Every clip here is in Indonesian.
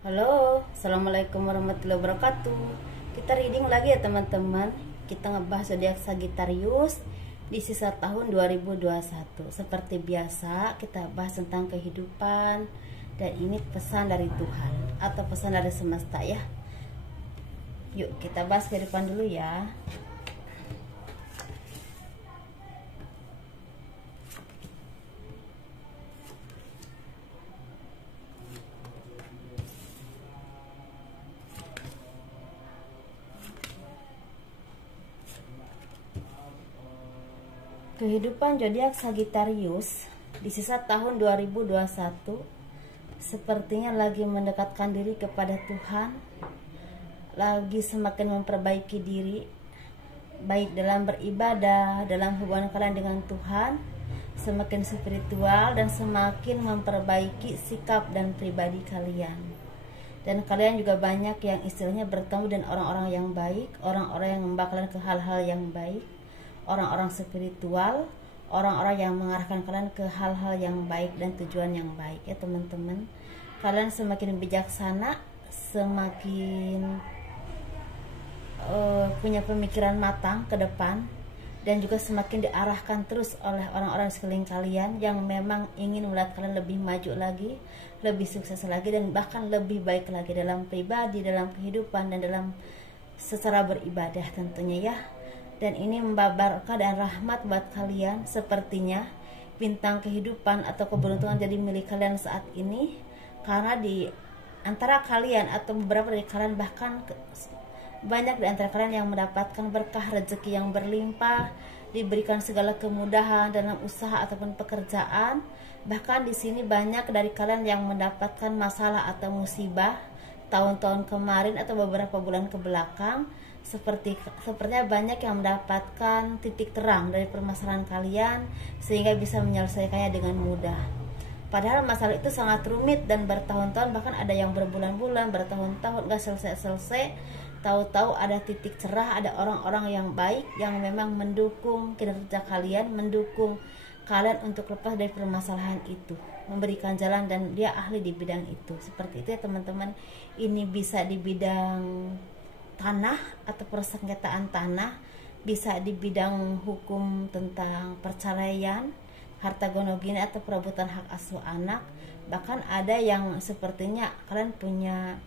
Halo, Assalamualaikum warahmatullahi wabarakatuh. Kita reading lagi ya teman-teman. Kita ngebahas zodiak Sagittarius di sisa tahun 2021. Seperti biasa, kita bahas tentang kehidupan. Dan ini pesan dari Tuhan atau pesan dari semesta ya. Yuk kita bahas kehidupan dulu ya. Kehidupan zodiak Sagittarius di sisa tahun 2021 sepertinya lagi mendekatkan diri kepada Tuhan, lagi semakin memperbaiki diri, baik dalam beribadah, dalam hubungan kalian dengan Tuhan, semakin spiritual dan semakin memperbaiki sikap dan pribadi kalian. Dan kalian juga banyak yang istilahnya bertemu dengan orang-orang yang baik, orang-orang yang membawa kalian ke hal-hal yang baik, orang-orang spiritual, orang-orang yang mengarahkan kalian ke hal-hal yang baik dan tujuan yang baik ya teman-teman. Kalian semakin bijaksana, semakin punya pemikiran matang ke depan, dan juga semakin diarahkan terus oleh orang-orang sekeliling kalian yang memang ingin melihat kalian lebih maju lagi, lebih sukses lagi, dan bahkan lebih baik lagi dalam pribadi, dalam kehidupan, dan dalam secara beribadah tentunya ya. Dan ini membawa berkah dan rahmat buat kalian. Sepertinya bintang kehidupan atau keberuntungan jadi milik kalian saat ini, karena di antara kalian atau beberapa dari kalian, bahkan banyak di antara kalian yang mendapatkan berkah rezeki yang berlimpah, diberikan segala kemudahan dalam usaha ataupun pekerjaan. Bahkan di sini banyak dari kalian yang mendapatkan masalah atau musibah tahun-tahun kemarin atau beberapa bulan ke belakang. Sepertinya banyak yang mendapatkan titik terang dari permasalahan kalian sehingga bisa menyelesaikannya dengan mudah. Padahal masalah itu sangat rumit dan bertahun-tahun, bahkan ada yang berbulan-bulan, bertahun-tahun gak selesai-selesai. Tahu-tahu ada titik cerah, ada orang-orang yang baik yang memang mendukung kinerja kalian, mendukung kalian untuk lepas dari permasalahan itu, memberikan jalan, dan dia ahli di bidang itu. Seperti itu ya teman-teman. Ini bisa di bidang tanah atau persengketaan tanah, bisa di bidang hukum tentang perceraian, harta gono gini atau perebutan hak asuh anak. Bahkan ada yang sepertinya kalian punya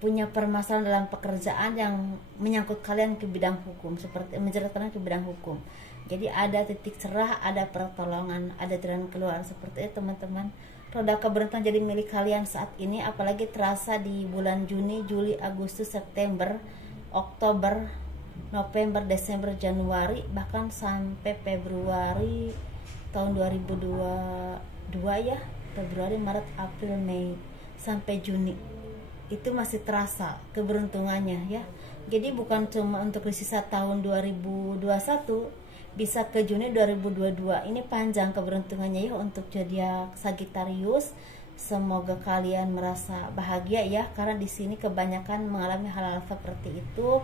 punya permasalahan dalam pekerjaan yang menyangkut kalian ke bidang hukum, seperti menjerat kalian ke bidang hukum. Jadi ada titik cerah, ada pertolongan, ada jalan keluar. Seperti itu teman-teman. Roda keberuntungan jadi milik kalian saat ini, apalagi terasa di bulan Juni, Juli, Agustus, September, Oktober, November, Desember, Januari, bahkan sampai Februari tahun 2022 ya, Februari, Maret, April, Mei, sampai Juni. Itu masih terasa keberuntungannya ya. Jadi bukan cuma untuk di sisa tahun 2021, bisa ke Juni 2022. Ini panjang keberuntungannya ya untuk zodiak Sagittarius. Semoga kalian merasa bahagia ya, karena di sini kebanyakan mengalami hal-hal seperti itu.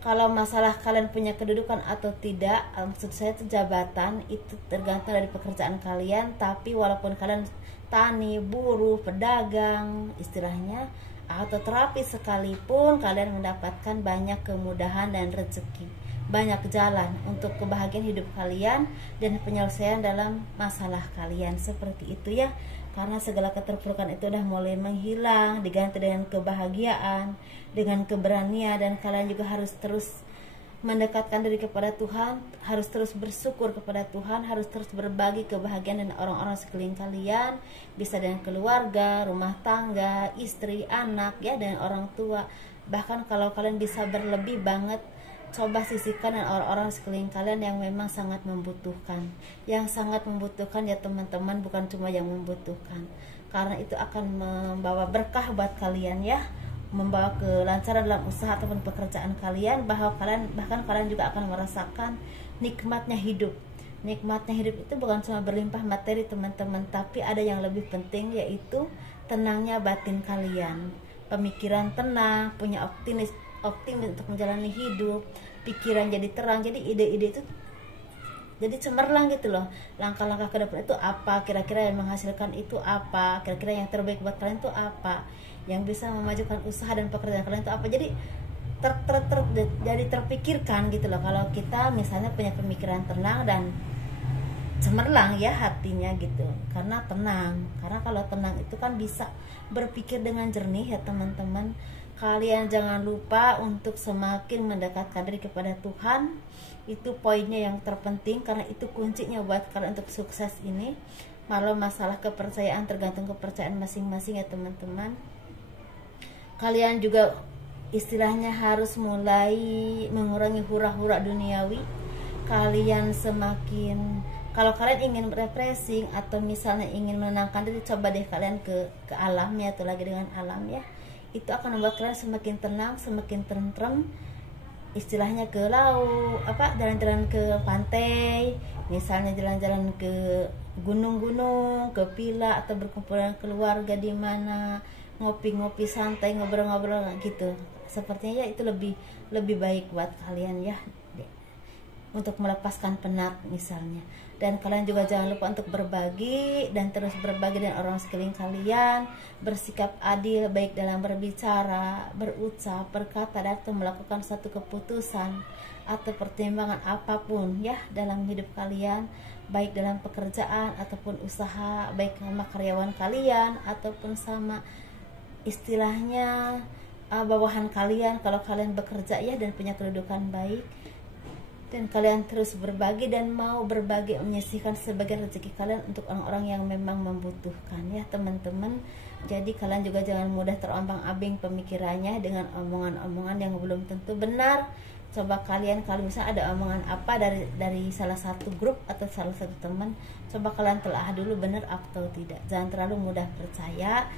Kalau masalah kalian punya kedudukan atau tidak, maksud saya itu jabatan, itu tergantung dari pekerjaan kalian. Tapi walaupun kalian tani, buruh, pedagang istilahnya, atau terapi sekalipun, kalian mendapatkan banyak kemudahan dan rezeki, banyak jalan untuk kebahagiaan hidup kalian dan penyelesaian dalam masalah kalian. Seperti itu ya, karena segala keterpurukan itu udah mulai menghilang, diganti dengan kebahagiaan, dengan keberanian. Dan kalian juga harus terus mendekatkan diri kepada Tuhan, harus terus bersyukur kepada Tuhan, harus terus berbagi kebahagiaan dengan orang-orang sekeliling kalian, bisa dengan keluarga, rumah tangga, istri, anak ya, dan orang tua. Bahkan kalau kalian bisa berlebih banget, coba sisihkan dengan orang-orang sekeliling kalian yang memang sangat membutuhkan. Yang sangat membutuhkan ya teman-teman, bukan cuma yang membutuhkan. Karena itu akan membawa berkah buat kalian ya, membawa kelancaran dalam usaha ataupun pekerjaan kalian. Bahkan kalian juga akan merasakan nikmatnya hidup. Nikmatnya hidup itu bukan cuma berlimpah materi teman-teman, tapi ada yang lebih penting, yaitu tenangnya batin kalian. Pemikiran tenang, punya optimis untuk menjalani hidup, pikiran jadi terang. Jadi ide-ide itu jadi cemerlang gitu loh. Langkah-langkah ke depan itu apa, kira-kira yang menghasilkan itu apa, kira-kira yang terbaik buat kalian itu apa, yang bisa memajukan usaha dan pekerjaan kalian itu apa. Jadi jadi terpikirkan gitu loh. Kalau kita misalnya punya pemikiran tenang dan cemerlang ya hatinya gitu, karena tenang. Karena kalau tenang itu kan bisa berpikir dengan jernih ya teman-teman. Kalian jangan lupa untuk semakin mendekatkan diri kepada Tuhan. Itu poinnya yang terpenting, karena itu kuncinya buat kalian untuk sukses ini. Malah masalah kepercayaan tergantung kepercayaan masing-masing ya teman-teman. Kalian juga istilahnya harus mulai mengurangi hura-hura duniawi. Kalian semakin, kalau kalian ingin refreshing atau misalnya ingin menenangkan diri, coba deh kalian ke alam ya, atau lagi dengan alam ya. Itu akan membuat kalian semakin tenang, semakin tentrem. Istilahnya ke laut, jalan-jalan ke pantai, misalnya jalan-jalan ke gunung-gunung, ke villa, atau berkumpul dengan keluarga di mana, ngopi-ngopi santai, ngobrol-ngobrol gitu. Sepertinya ya itu lebih baik buat kalian ya, untuk melepaskan penat misalnya. Dan kalian juga jangan lupa untuk berbagi, dan terus berbagi dengan orang sekeliling kalian. Bersikap adil baik dalam berbicara, berucap, berkata, dan atau melakukan satu keputusan atau pertimbangan apapun ya dalam hidup kalian, baik dalam pekerjaan ataupun usaha, baik sama karyawan kalian ataupun sama istilahnya bawahan kalian kalau kalian bekerja ya dan punya kedudukan baik. Dan kalian terus berbagi dan mau berbagi, menyisihkan sebagian rezeki kalian untuk orang-orang yang memang membutuhkan ya teman-teman. Jadi kalian juga jangan mudah terombang-ambing pemikirannya dengan omongan-omongan yang belum tentu benar. Coba kalian, kalau misalnya ada omongan apa dari salah satu grup atau salah satu teman, coba kalian telah dulu benar atau tidak. Jangan terlalu mudah percaya.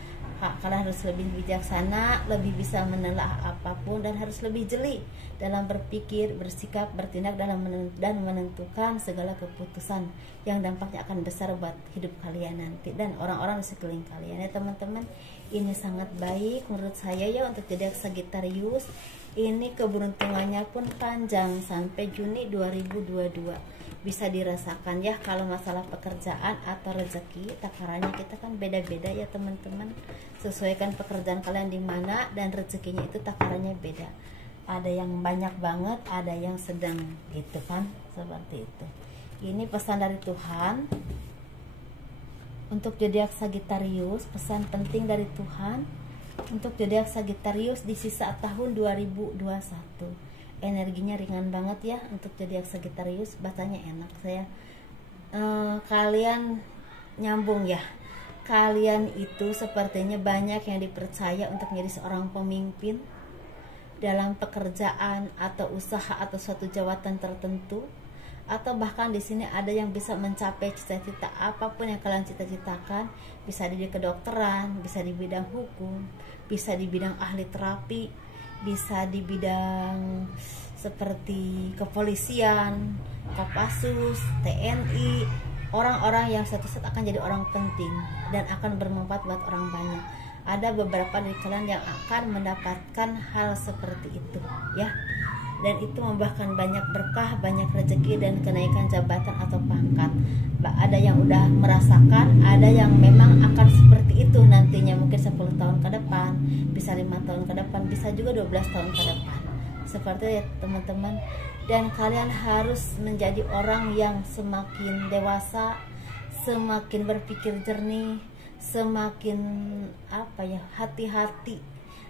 Kalian harus lebih bijaksana, lebih bisa menelaah apapun, dan harus lebih jeli dalam berpikir, bersikap, bertindak dan menentukan segala keputusan yang dampaknya akan besar buat hidup kalian nanti dan orang-orang di sekeliling kalian ya teman-teman. Ini sangat baik menurut saya ya untuk zodiak Sagittarius. Ini keberuntungannya pun panjang sampai Juni 2022. Bisa dirasakan ya. Kalau masalah pekerjaan atau rezeki, takarannya kita kan beda-beda ya teman-teman. Sesuaikan pekerjaan kalian di mana, dan rezekinya itu takarannya beda. Ada yang banyak banget, ada yang sedang gitu kan, seperti itu. Ini pesan dari Tuhan untuk zodiak Sagittarius, pesan penting dari Tuhan untuk zodiak Sagittarius di sisa tahun 2021. Energinya ringan banget ya untuk zodiak Sagittarius, bacanya enak saya. Kalian nyambung ya. Kalian itu sepertinya banyak yang dipercaya untuk menjadi seorang pemimpin dalam pekerjaan atau usaha atau suatu jabatan tertentu, atau bahkan di sini ada yang bisa mencapai cita-cita apapun yang kalian cita-citakan. Bisa di kedokteran, bisa di bidang hukum, bisa di bidang ahli terapi, bisa di bidang seperti kepolisian, Kopassus, TNI, orang-orang yang suatu saat akan jadi orang penting dan akan bermanfaat buat orang banyak. Ada beberapa dari kalian yang akan mendapatkan hal seperti itu ya, dan itu membuahkan banyak berkah, banyak rezeki, dan kenaikan jabatan atau pangkat. Ada yang udah merasakan, ada yang memang akan seperti itu nantinya, mungkin 10 tahun ke depan, bisa 5 tahun ke depan, bisa juga 12 tahun ke depan, seperti itu ya teman-teman. Dan kalian harus menjadi orang yang semakin dewasa, semakin berpikir jernih, semakin hati-hati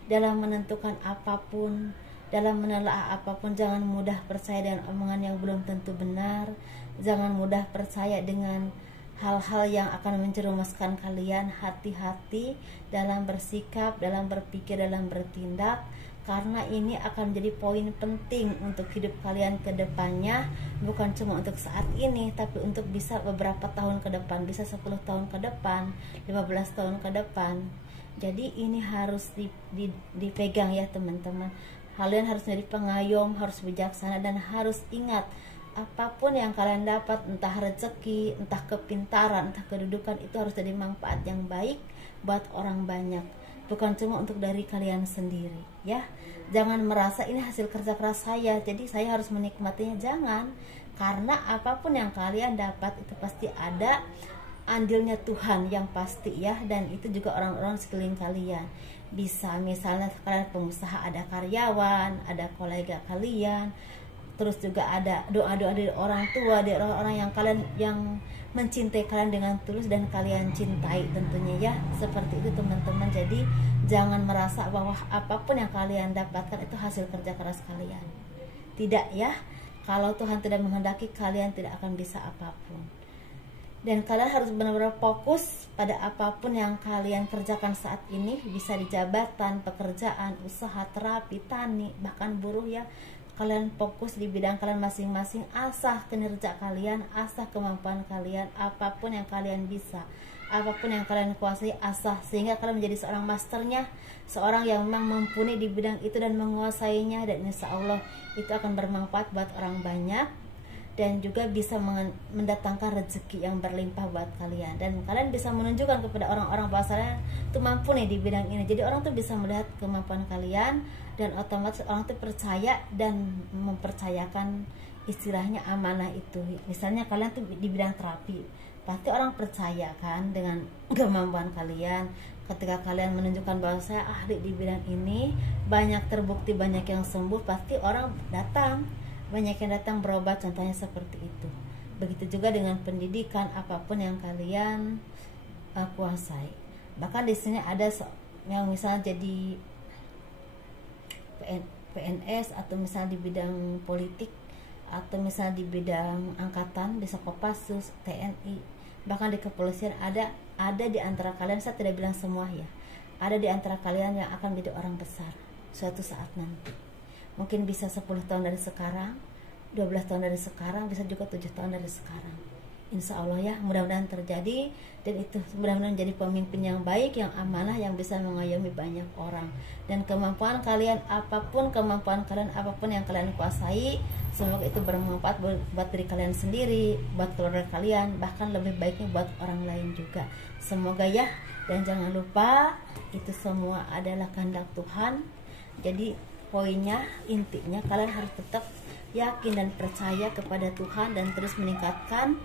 dalam menentukan apapun, dalam menelaah apapun. Jangan mudah percaya dengan omongan yang belum tentu benar. Jangan mudah percaya dengan hal-hal yang akan menjerumuskan kalian. Hati-hati dalam bersikap, dalam berpikir, dalam bertindak, karena ini akan menjadi poin penting untuk hidup kalian ke depannya. Bukan cuma untuk saat ini, tapi untuk bisa beberapa tahun ke depan, bisa 10 tahun ke depan, 15 tahun ke depan. Jadi ini harus dipegang ya teman-teman. Kalian harus menjadi pengayom, harus bijaksana, dan harus ingat, apapun yang kalian dapat, entah rezeki, entah kepintaran, entah kedudukan, itu harus jadi manfaat yang baik buat orang banyak, bukan cuma untuk dari kalian sendiri ya. Jangan merasa ini hasil kerja keras saya, jadi saya harus menikmatinya. Jangan. karena apapun yang kalian dapat itu pasti ada andilnya Tuhan yang pasti ya, dan itu juga orang-orang sekeliling kalian. Bisa misalnya kalian pengusaha, ada karyawan, ada kolega kalian, terus juga ada doa-doa dari orang tua, dari orang-orang yang kalian yang mencintai kalian dengan tulus dan kalian cintai tentunya ya, seperti itu teman-teman. Jadi jangan merasa bahwa apapun yang kalian dapatkan itu hasil kerja keras kalian, tidak ya. Kalau Tuhan tidak menghendaki, kalian tidak akan bisa apapun. Dan kalian harus benar-benar fokus pada apapun yang kalian kerjakan saat ini, bisa di jabatan, pekerjaan, usaha, terapi, tani, bahkan buruh ya. Kalian fokus di bidang kalian masing-masing, asah kinerja kalian, asah kemampuan kalian, apapun yang kalian bisa, apapun yang kalian kuasai, asah sehingga kalian menjadi seorang masternya, seorang yang memang mumpuni di bidang itu dan menguasainya, dan insya Allah itu akan bermanfaat buat orang banyak dan juga bisa mendatangkan rezeki yang berlimpah buat kalian, dan kalian bisa menunjukkan kepada orang-orang bahwa saya tuh mampu nih di bidang ini. Jadi orang tuh bisa melihat kemampuan kalian dan otomatis orang tuh percaya dan mempercayakan istilahnya amanah itu. Misalnya kalian tuh di bidang terapi, pasti orang percaya kan dengan kemampuan kalian. Ketika kalian menunjukkan bahwa saya ahli di bidang ini, banyak terbukti, banyak yang sembuh, pasti orang datang, banyak yang datang berobat, contohnya seperti itu. Begitu juga dengan pendidikan, apapun yang kalian kuasai. Bahkan di sini ada yang misalnya jadi PNS, atau misalnya di bidang politik, atau misalnya di bidang angkatan, di Kopassus, TNI, bahkan di kepolisian, ada di antara kalian, saya tidak bilang semua ya, ada di antara kalian yang akan menjadi orang besar suatu saat nanti. Mungkin bisa 10 tahun dari sekarang, 12 tahun dari sekarang, bisa juga 7 tahun dari sekarang. Insya Allah ya, mudah-mudahan terjadi, dan itu mudah-mudahan menjadi pemimpin yang baik, yang amanah, yang bisa mengayomi banyak orang. Dan kemampuan kalian apapun, yang kalian kuasai, semoga itu bermanfaat buat diri kalian sendiri, buat keluarga kalian, bahkan lebih baiknya buat orang lain juga. Semoga ya, dan jangan lupa itu semua adalah kehendak Tuhan. Jadi poinnya, intinya kalian harus tetap yakin dan percaya kepada Tuhan, dan terus meningkatkan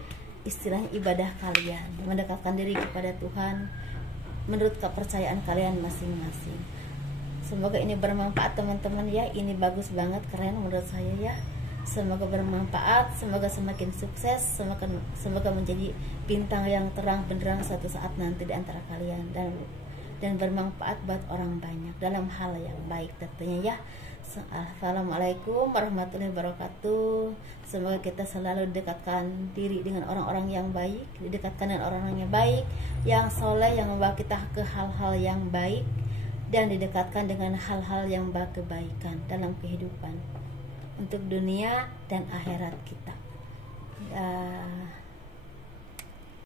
istilahnya ibadah kalian, mendekatkan diri kepada Tuhan menurut kepercayaan kalian masing-masing. Semoga ini bermanfaat teman-teman ya. Ini bagus banget, keren menurut saya ya. Semoga bermanfaat, semoga semakin sukses, semoga menjadi bintang yang terang benderang suatu saat nanti di antara kalian, dan bermanfaat buat orang banyak dalam hal yang baik tentunya ya. Assalamualaikum warahmatullahi wabarakatuh. Semoga kita selalu didekatkan diri dengan orang-orang yang baik, didekatkan dengan orang-orang yang baik, yang soleh, yang membawa kita ke hal-hal yang baik, dan didekatkan dengan hal-hal yang membawa kebaikan dalam kehidupan untuk dunia dan akhirat kita.